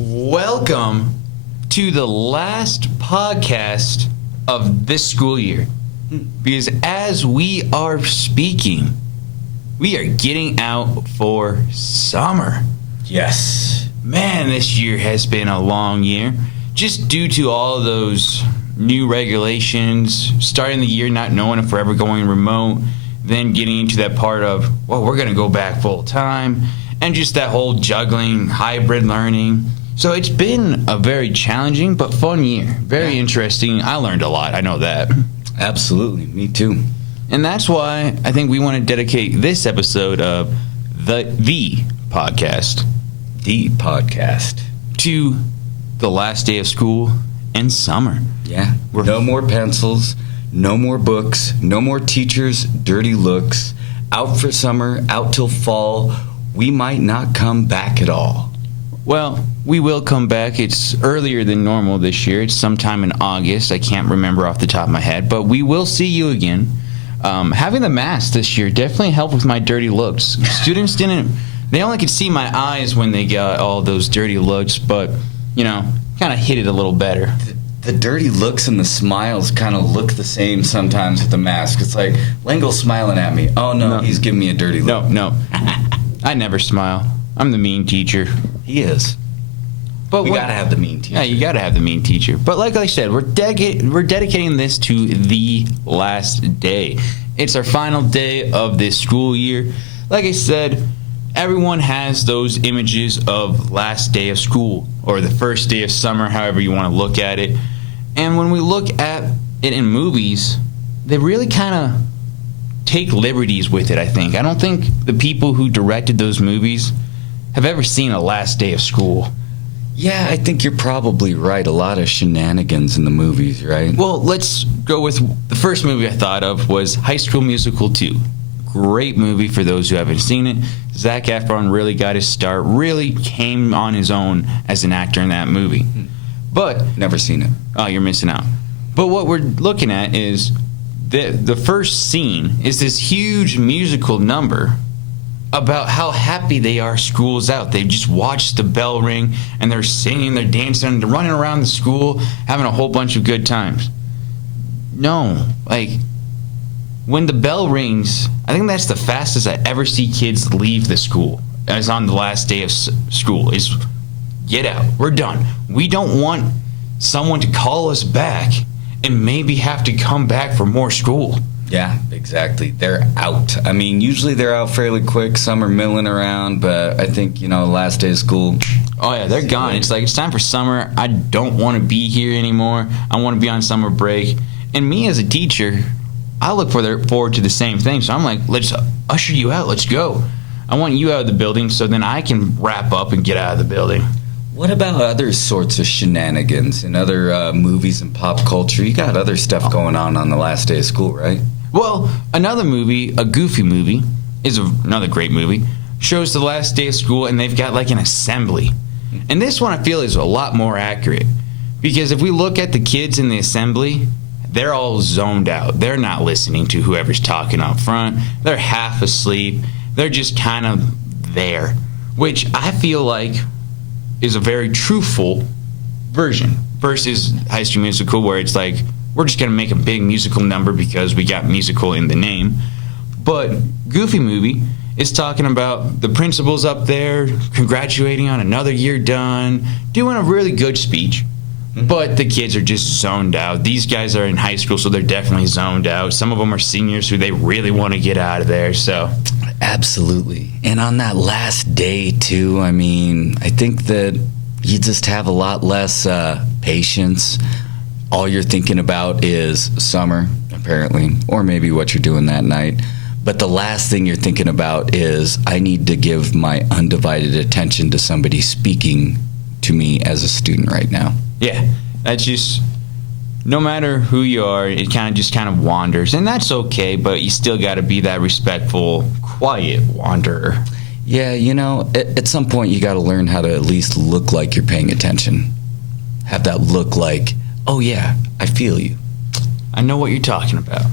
Welcome to the last podcast of this school year. Because as we are speaking, we are getting out for summer. Yes. Man, this year has been a long year. Just due to all those new regulations, starting the year not knowing if we're ever going remote, then getting into that part of, well, we're going to go back full time, and just that whole juggling, hybrid learning. So it's been a very challenging but fun year. Very interesting. I learned a lot. I know that. Absolutely. Me too. And that's why I think we want to dedicate this episode of the podcast. The podcast. To the last day of school and summer. Yeah. No more pencils, no more books, no more teachers' dirty looks. Out for summer, out till fall. We might not come back at all. Well, we will come back. It's earlier than normal this year. It's sometime in August. I can't remember off the top of my head, but we will see you again. Having the mask this year definitely helped with my dirty looks. Students they only could see my eyes when they got all those dirty looks, but, kind of hit it a little better. The dirty looks and the smiles kind of look the same sometimes with the mask. It's like, Lengel's smiling at me. Oh, no, he's giving me a dirty look. No. I never smile. I'm the mean teacher. He is. But we gotta have the mean teacher. Yeah, you gotta have the mean teacher. But like I said, we're dedicating this to the last day. It's our final day of this school year. Like I said, everyone has those images of last day of school or the first day of summer, however you want to look at it. And when we look at it in movies, they really kind of take liberties with it, I think. I don't think the people who directed those movies have ever seen a last day of school. Yeah, I think you're probably right. A lot of shenanigans in the movies, right? Well, let's go with the first movie I thought of was High School Musical 2. Great movie for those who haven't seen it. Zac Efron really got his start, really came on his own as an actor in that movie. But never seen it. Oh, you're missing out. But what we're looking at is the first scene is this huge musical number about how happy they are school's out. They've just watched the bell ring, and they're singing, they're dancing, they're running around the school, having a whole bunch of good times. No, when the bell rings, I think that's the fastest I ever see kids leave the school, as on the last day of school, is get out. We're done. We don't want someone to call us back and maybe have to come back for more school. Yeah, exactly. They're out. I mean, usually they're out fairly quick. some are milling around, but I think, last day of school. Oh, yeah, they're gone. It's like, it's time for summer. I don't want to be here anymore. I want to be on summer break. And me as a teacher, I look forward to the same thing. So I'm like, let's usher you out. Let's go. I want you out of the building so then I can wrap up and get out of the building. What about other sorts of shenanigans in other movies and pop culture? You got other stuff going on the last day of school, right? Well, another movie, a Goofy movie, is another great movie, shows the last day of school, and they've got like an assembly. And this one I feel is a lot more accurate, because if we look at the kids in the assembly, they're all zoned out. They're not listening to whoever's talking up front. They're half asleep. They're just kind of there, which I feel like is a very truthful version versus High School Musical, where it's like, we're just going to make a big musical number because we got musical in the name. But Goofy movie is talking about the principals up there congratulating on another year done, doing a really good speech. But the kids are just zoned out. These guys are in high school, so they're definitely zoned out. Some of them are seniors who they really want to get out of there. So, absolutely. And on that last day, too, I mean, I think that you just have a lot less patience. All you're thinking about is summer, apparently, or maybe what you're doing that night. But the last thing you're thinking about is, I need to give my undivided attention to somebody speaking to me as a student right now. Yeah, that's just, no matter who you are, it kind of wanders. And that's okay, but you still got to be that respectful, quiet wanderer. Yeah, at some point you got to learn how to at least look like you're paying attention. Have that look like, oh yeah, I feel you. I know what you're talking about.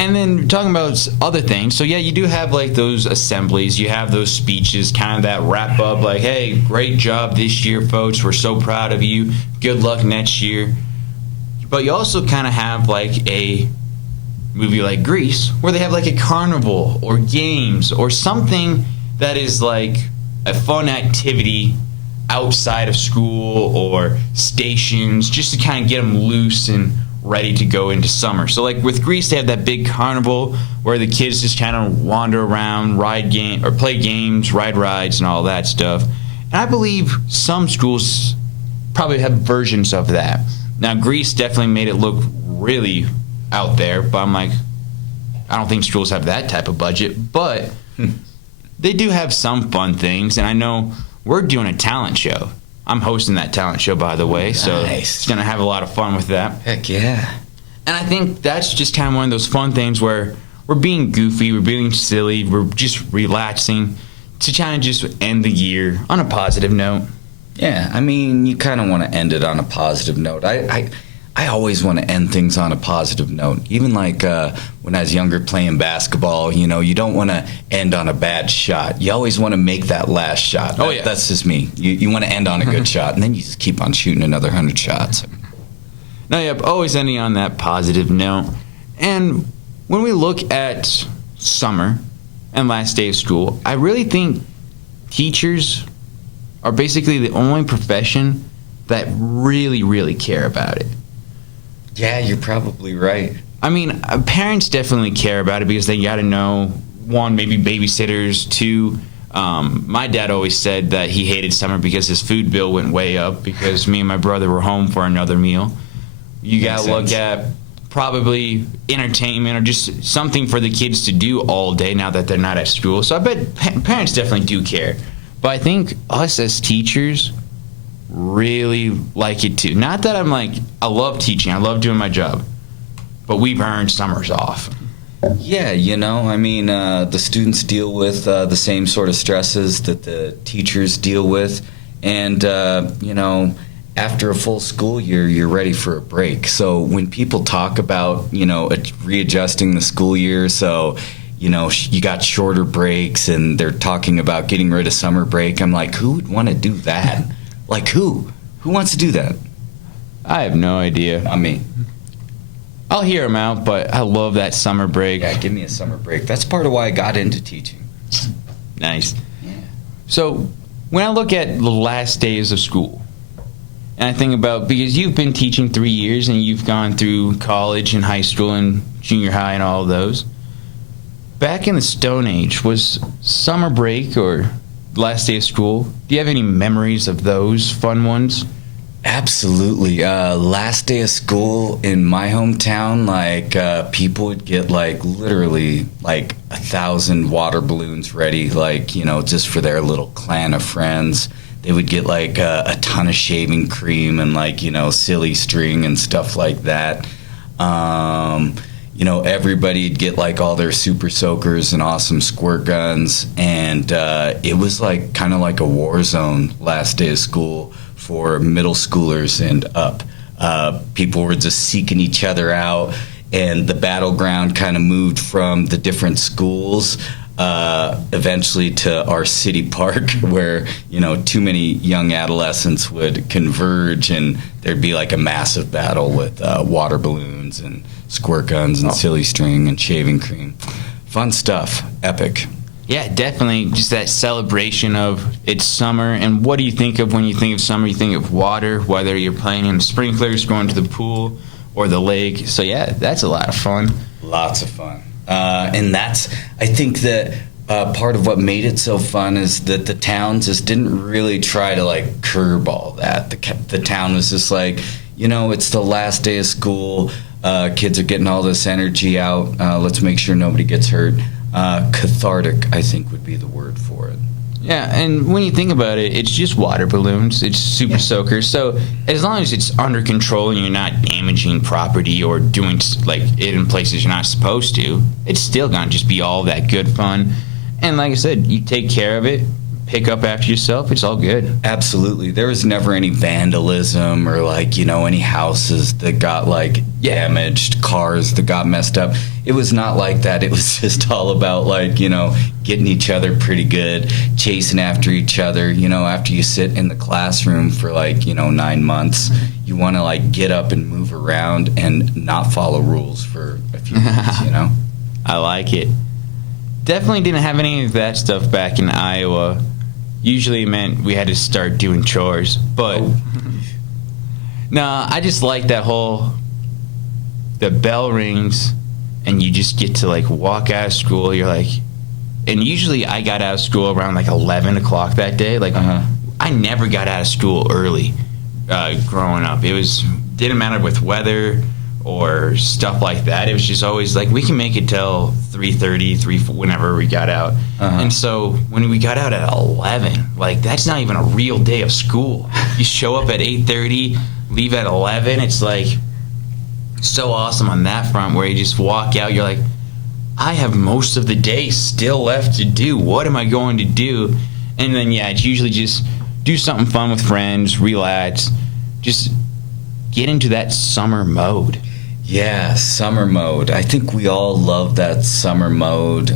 And then talking about other things, so yeah, you do have like those assemblies, you have those speeches, kind of that wrap up, like, hey, great job this year, folks, we're so proud of you, good luck next year. But you also kind of have like a movie like Grease, where they have like a carnival or games or something that is like a fun activity outside of school or stations, just to kind of get them loose and ready to go into summer. So like with Grease, they have that big carnival where the kids just kind of wander around, play games, ride rides, and all that stuff. And I believe some schools probably have versions of that. Now Grease definitely made it look really out there, but I'm like, I don't think schools have that type of budget, but they do have some fun things. And I know we're doing a talent show. I'm hosting that talent show, by the way, so it's going to have a lot of fun with that. Heck yeah. And I think that's just kind of one of those fun things where we're being goofy, we're being silly, we're just relaxing to kind of just end the year on a positive note. Yeah, I mean, you kind of want to end it on a positive note. I always want to end things on a positive note. Even like when I was younger playing basketball, you know, you don't want to end on a bad shot. You always want to make that last shot. Yeah. That's just me. You want to end on a good shot, and then you just keep on shooting another 100 shots. No, yep, always ending on that positive note. And when we look at summer and last day of school, I really think teachers are basically the only profession that really, really care about it. Yeah, you're probably right. I mean, parents definitely care about it because they got to know, one, maybe babysitters, two, my dad always said that he hated summer because his food bill went way up because me and my brother were home for another meal. You got to look at probably entertainment or just something for the kids to do all day now that they're not at school. So I bet parents definitely do care. But I think us as teachers really like it too. Not that I'm like, I love teaching, I love doing my job, but we've earned summers off. Yeah, you know, I mean, the students deal with the same sort of stresses that the teachers deal with, and you know, after a full school year, you're ready for a break. So when people talk about, you know, readjusting the school year, so you know, you got shorter breaks, and they're talking about getting rid of summer break, I'm like, who would want to do that? Like, who wants to do that? I have no idea. Not me. I'll hear them out, but I love that summer break. Yeah, give me a summer break. That's part of why I got into teaching. Nice. Yeah. So when I look at the last days of school, and I think about, because you've been teaching 3 years and you've gone through college and high school and junior high and all of those. Back in the Stone Age, was summer break or last day of school, do you have any memories of those fun ones? Absolutely. Last day of school in my hometown, like people would get like literally like 1,000 water balloons ready, like, you know, just for their little clan of friends. They would get like a ton of shaving cream and like, you know, silly string and stuff like that. You know, everybody'd get like all their super soakers and awesome squirt guns, and it was like kind of like a war zone last day of school for middle schoolers and up. People were just seeking each other out, and the battleground kind of moved from the different schools eventually to our city park, where, you know, too many young adolescents would converge, and there'd be like a massive battle with water balloons and squirt guns and silly string and shaving cream. Fun stuff. Epic. Yeah, definitely. Just that celebration of it's summer. And what do you think of when you think of summer? You think of water, whether you're playing in the sprinklers, going to the pool, or the lake. So yeah, that's a lot of fun. Lots of fun. And that's, I think that part of what made it so fun is that the town just didn't really try to like curb all that. The town was just like, you know, it's the last day of school. Kids are getting all this energy out. Let's make sure nobody gets hurt. Cathartic, I think, would be the word for it. Yeah, and when you think about it, it's just water balloons. It's super soakers. So as long as it's under control and you're not damaging property or doing like it in places you're not supposed to, it's still gonna just be all that good fun. And like I said, you take care of it. pick up after yourself, it's all good. Absolutely. There was never any vandalism or any houses that got damaged, cars that got messed up. It was not like that. It was just all about getting each other pretty good, chasing after each other. After you sit in the classroom for 9 months, you want to get up and move around and not follow rules for a few minutes, I like it. Definitely didn't have any of that stuff back in Iowa. Usually it meant we had to start doing chores, but I just like that the bell rings and you just get to walk out of school. You're and usually I got out of school around 11 o'clock that day. I never got out of school early growing up. Didn't matter with weather or stuff like that. It was just always we can make it till 3:30, whenever we got out. And so when we got out at 11, that's not even a real day of school. You show up at 8:30, leave at 11. It's so awesome on that front where you just walk out. You're I have most of the day still left to do. What am I going to do? And then it's usually just do something fun with friends, relax, just get into that summer mode. Yeah, summer mode. I think we all love that summer mode.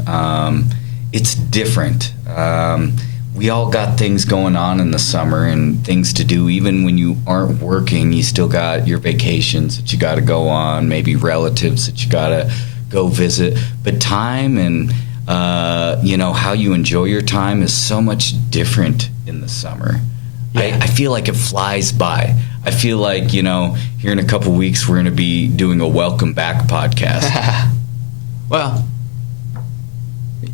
It's different. We all got things going on in the summer and things to do. Even when you aren't working, you still got your vacations that you got to go on, maybe relatives that you got to go visit. But time and, how you enjoy your time is so much different in the summer. Yeah. I feel like it flies by. I feel like, here in a couple weeks, we're going to be doing a welcome back podcast. Well,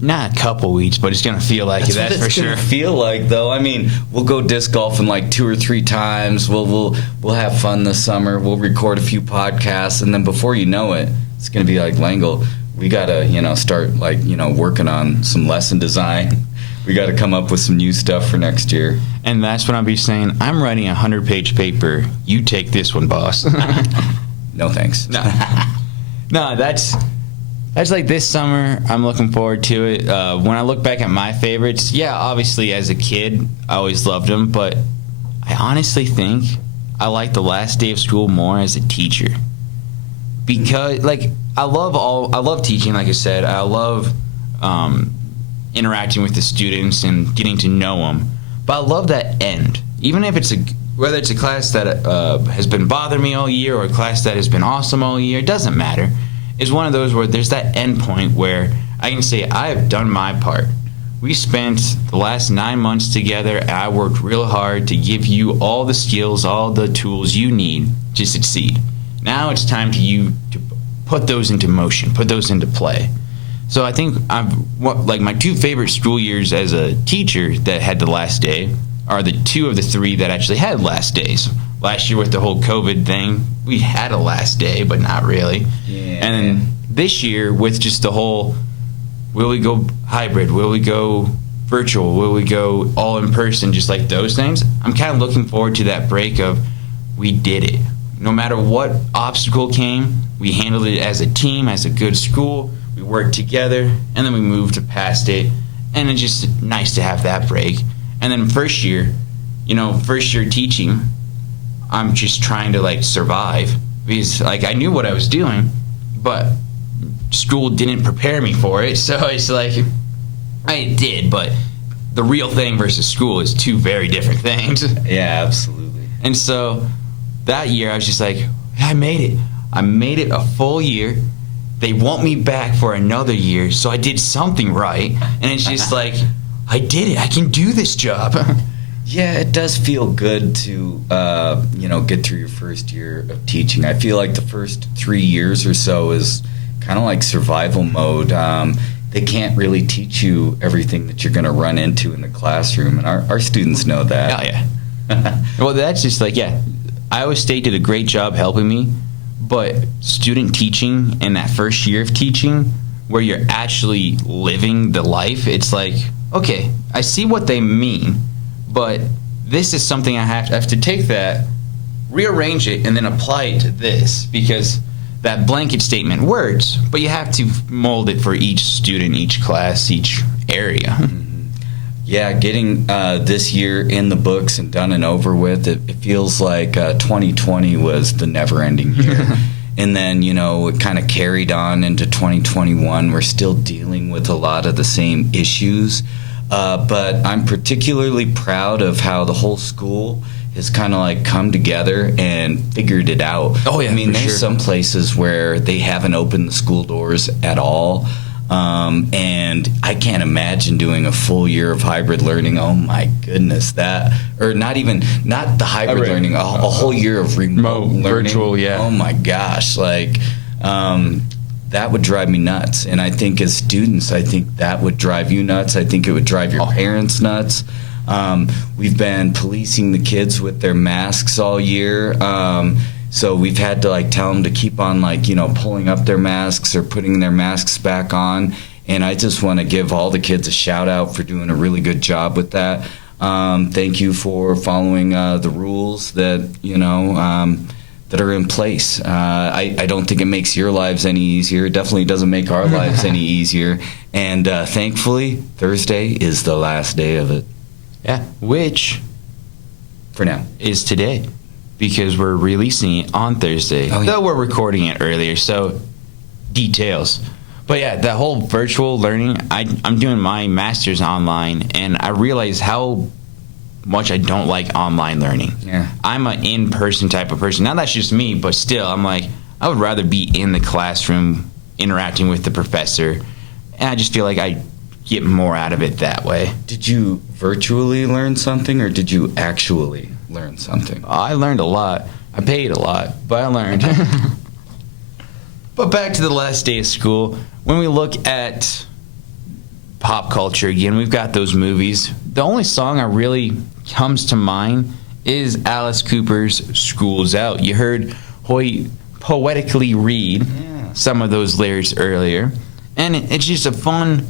not a couple weeks, but it's going to feel like that's for sure. Feel like, though. I mean, we'll go disc golfing 2 or 3 times. We'll have fun this summer. We'll record a few podcasts, and then before you know it, it's going to be like, Langle, we got to, start working on some lesson design. We got to come up with some new stuff for next year. And that's what I'll be saying. I'm writing a 100-page paper. You take this one, boss. No, thanks. No, that's this summer. I'm looking forward to it. When I look back at my favorites, obviously as a kid, I always loved them. But I honestly think I like the last day of school more as a teacher. Because, I love teaching, like I said. I love interacting with the students and getting to know them. But I love that end. Even if whether it's a class that has been bothering me all year or a class that has been awesome all year, it doesn't matter. It's one of those where there's that end point where I can say, I have done my part. We spent the last 9 months together, and I worked real hard to give you all the skills, all the tools you need to succeed. Now it's time to put those into motion, put those into play. So I think my 2 favorite school years as a teacher that had the last day are the 2 of the 3 that actually had last days. Last year with the whole COVID thing, we had a last day, but not really. Yeah. And then this year with just the whole, will we go hybrid? Will we go virtual? Will we go all in person? Just like those things. I'm kind of looking forward to that break of we did it. No matter what obstacle came, we handled it as a team, as a good school. We worked together, and then we moved to past it. And it's just nice to have that break. And then first year teaching, I'm just trying to survive because I knew what I was doing, but school didn't prepare me for it. So it's I did, but the real thing versus school is 2 very different things. Yeah, absolutely. And so that year I was just I made it. I made it a full year. They want me back for another year, so I did something right. And it's just I did it. I can do this job. Yeah, it does feel good to, get through your first year of teaching. I feel like the first 3 years or so is kind of like survival mode. They can't really teach you everything that you're going to run into in the classroom, and our students know that. Oh, yeah. Well, that's just Iowa State did a great job helping me, but student teaching in that first year of teaching where you're actually living the life, it's okay, I see what they mean, but this is something I have to take that, rearrange it, and then apply it to this, because that blanket statement works, but you have to mold it for each student, each class, each area. Mm-hmm. Yeah, getting this year in the books and done and over with, it feels like 2020 was the never-ending year. And then, it kind of carried on into 2021. We're still dealing with a lot of the same issues. But I'm particularly proud of how the whole school has kind of like come together and figured it out. Oh, yeah, I mean, for there's sure. some places where they haven't opened the school doors at all. And I can't imagine doing a full year of hybrid learning. Oh my goodness, or not the hybrid learning, a whole year of remote learning. Virtual, yeah. Oh my gosh, that would drive me nuts. And I think as students, I think that would drive you nuts. I think it would drive your parents nuts. We've been policing the kids with their masks all year. So we've had to tell them to keep on pulling up their masks or putting their masks back on. And I just want to give all the kids a shout out for doing a really good job with that. Thank you for following the rules that that are in place. I don't think it makes your lives any easier. It definitely doesn't make our lives any easier. And thankfully, Thursday is the last day of it. Yeah, which For now. is today, because we're releasing it on Thursday. Oh, yeah. Though we're recording it earlier, so details. But yeah, that whole virtual learning, I'm doing my master's online, and I realize how much I don't like online learning. Yeah. I'm an in-person type of person. Now that's just me, but still, I'm like, I would rather be in the classroom interacting with the professor, and I just feel like I get more out of it that way. Did you virtually learn something, or did you actually learn something? I learned a lot. I paid a lot, but I learned. But back to the last day of school. When we look at pop culture again, we've got those movies. The only song that really comes to mind is Alice Cooper's School's Out. You heard Hoyt poetically read some of those lyrics earlier. And it's just a fun,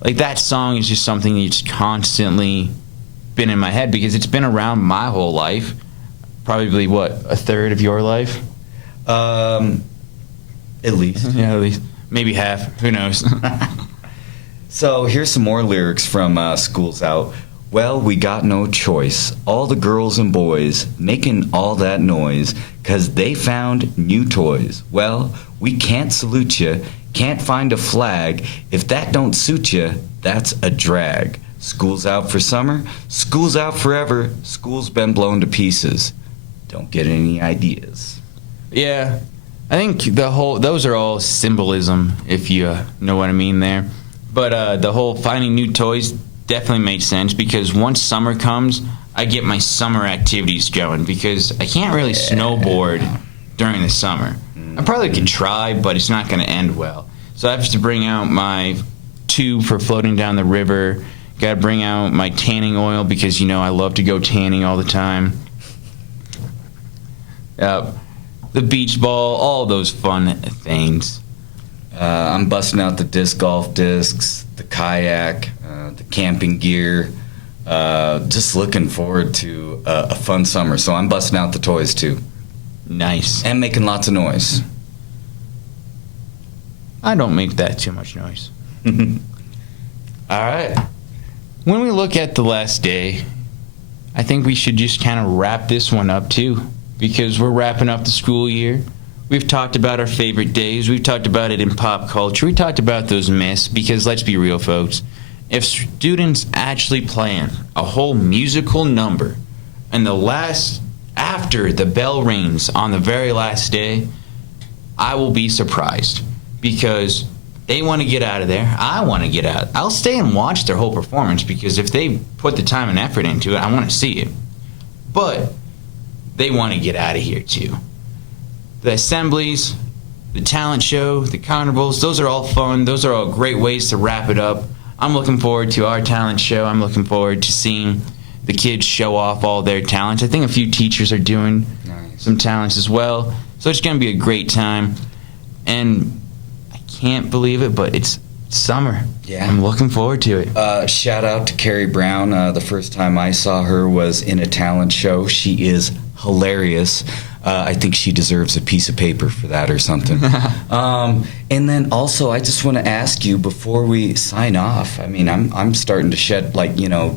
that song is just something that's constantly been in my head because it's been around my whole life. Probably, a third of your life? At least. Yeah, at least. Maybe half. Who knows? So here's some more lyrics from School's Out. Well, we got no choice. All the girls and boys making all that noise 'cause they found new toys. Well, we can't salute you, can't find a flag. If that don't suit you, that's a drag. School's out for summer, school's out forever, school's been blown to pieces. Don't get any ideas. Yeah. I think those are all symbolism, if you know what I mean there. But the whole finding new toys definitely makes sense because once summer comes, I get my summer activities going because I can't really snowboard during the summer. I probably could try, but it's not going to end well. So I have to bring out my tube for floating down the river. Got to bring out my tanning oil because, I love to go tanning all the time. The beach ball, all those fun things. I'm busting out the disc golf discs, the kayak, the camping gear. Just looking forward to a fun summer. So I'm busting out the toys too. Nice. And making lots of noise. I don't make that too much noise. All right. When we look at the last day, I think we should just kind of wrap this one up too, because we're wrapping up the school year. We've talked about our favorite days. We've talked about it in pop culture. We talked about those myths because let's be real, folks. If students actually plan a whole musical number and after the bell rings on the very last day, I will be surprised because they want to get out of there. I want to get out. I'll stay and watch their whole performance because if they put the time and effort into it, I want to see it. But they want to get out of here too. The assemblies, the talent show, the carnivals, those are all fun. Those are all great ways to wrap it up. I'm looking forward to our talent show. I'm looking forward to seeing the kids show off all their talents. I think a few teachers are doing some talents as well. So it's going to be a great time. And I can't believe it, but it's summer. Yeah. I'm looking forward to it. Shout out to Carrie Brown. The first time I saw her was in a talent show. She is hilarious. I think she deserves a piece of paper for that or something. And then also, I just want to ask you before we sign off. I mean, I'm starting to shed,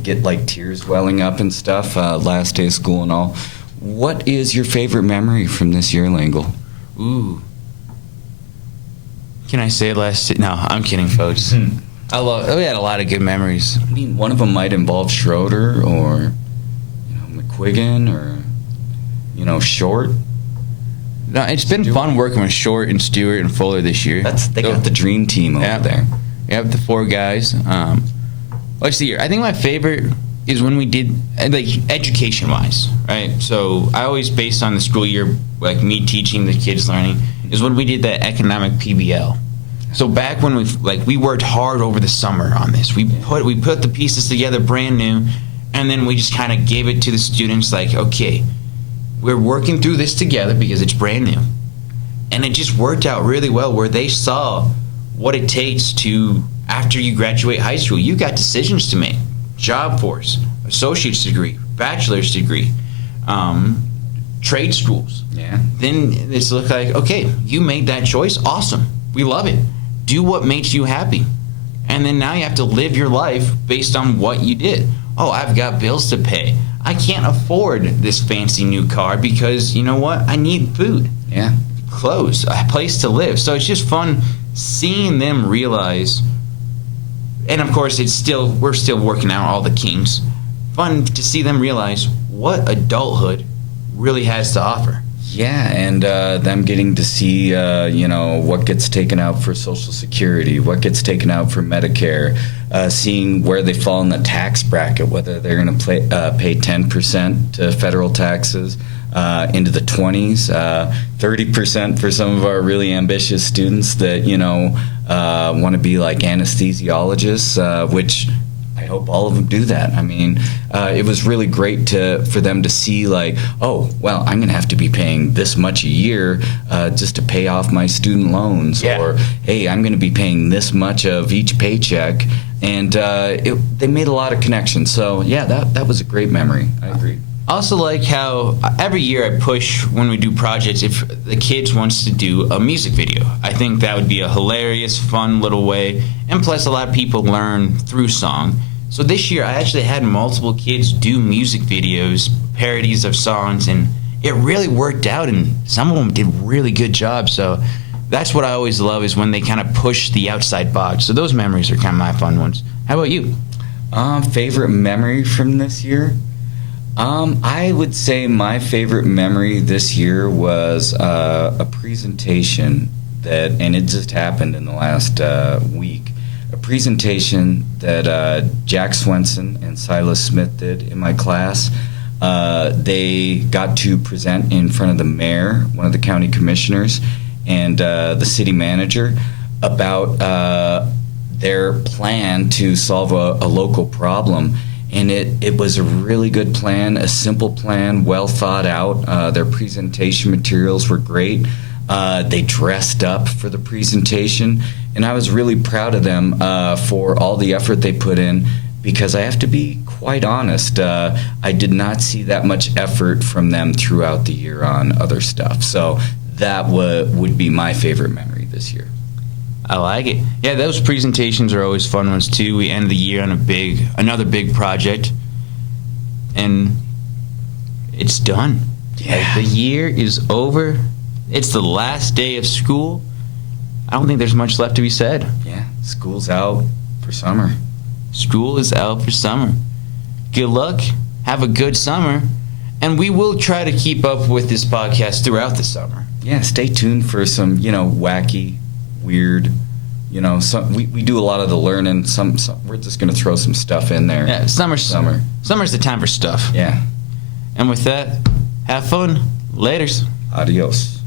get like tears welling up and stuff. Last day of school and all. What is your favorite memory from this year, Lingle? Ooh. Can I say last? No, I'm kidding, folks. We had a lot of good memories. I mean, one of them might involve Schroeder or McQuiggan or Short. No, it's been fun working with Short and Stewart and Fuller this year. They got the dream team over there. Yep, the 4 guys. Let's see here. I think my favorite is when we did, education-wise, right? So I always, based on the school year, like me teaching the kids learning, is when we did that economic PBL. So back when we worked hard over the summer on this. We put the pieces together brand new, and then we just kind of gave it to the students like, okay, we're working through this together because it's brand new. And it just worked out really well where they saw what it takes to, after you graduate high school, you got decisions to make. Job force, associate's degree, bachelor's degree, trade schools. Yeah. Then it's look like, okay, you made that choice. Awesome. We love it. Do what makes you happy. And then now you have to live your life based on what you did. Oh, I've got bills to pay. I can't afford this fancy new car because, you know what? I need food. Yeah. Clothes, a place to live. So it's just fun seeing them realize, and of course we're still working out all the kinks. Fun to see them realize what adulthood really has to offer. Yeah, and them getting to see, what gets taken out for Social Security, what gets taken out for Medicare, seeing where they fall in the tax bracket, whether they're going to pay 10% to federal taxes, into the 20s, 30% for some of our really ambitious students that, want to be like anesthesiologists, which I hope all of them do that. I mean, it was really great for them to see like, oh, well, I'm going to have to be paying this much a year just to pay off my student loans. Yeah. Or, hey, I'm going to be paying this much of each paycheck. And they made a lot of connections. So, yeah, that was a great memory. I agree. I also like how every year I push when we do projects if the kids wants to do a music video. I think that would be a hilarious, fun little way. And plus a lot of people learn through song. So this year I actually had multiple kids do music videos, parodies of songs, and it really worked out, and some of them did really good jobs. So that's what I always love is when they kind of push the outside box. So those memories are kind of my fun ones. How about you? Favorite memory from this year? I would say my favorite memory this year was a presentation and it just happened in the last week. A presentation that Jack Swenson and Silas Smith did in my class. They got to present in front of the mayor, one of the county commissioners, and the city manager about their plan to solve a local problem. And it was a really good plan, a simple plan, well thought out. Their presentation materials were great. They dressed up for the presentation, and I was really proud of them for all the effort they put in, because I have to be quite honest, I did not see that much effort from them throughout the year on other stuff. So that would be my favorite memory this year. I like it. Yeah, those presentations are always fun ones too. We end the year on another big project, and it's done. Yeah. Like, the year is over. It's the last day of school. I don't think there's much left to be said. Yeah, school's out for summer. School is out for summer. Good luck. Have a good summer. And we will try to keep up with this podcast throughout the summer. Yeah, stay tuned for some, wacky, weird, we do a lot of the learning. Some we're just going to throw some stuff in there. Yeah, summer's the time for stuff. Yeah. And with that, have fun. Laters. Adios.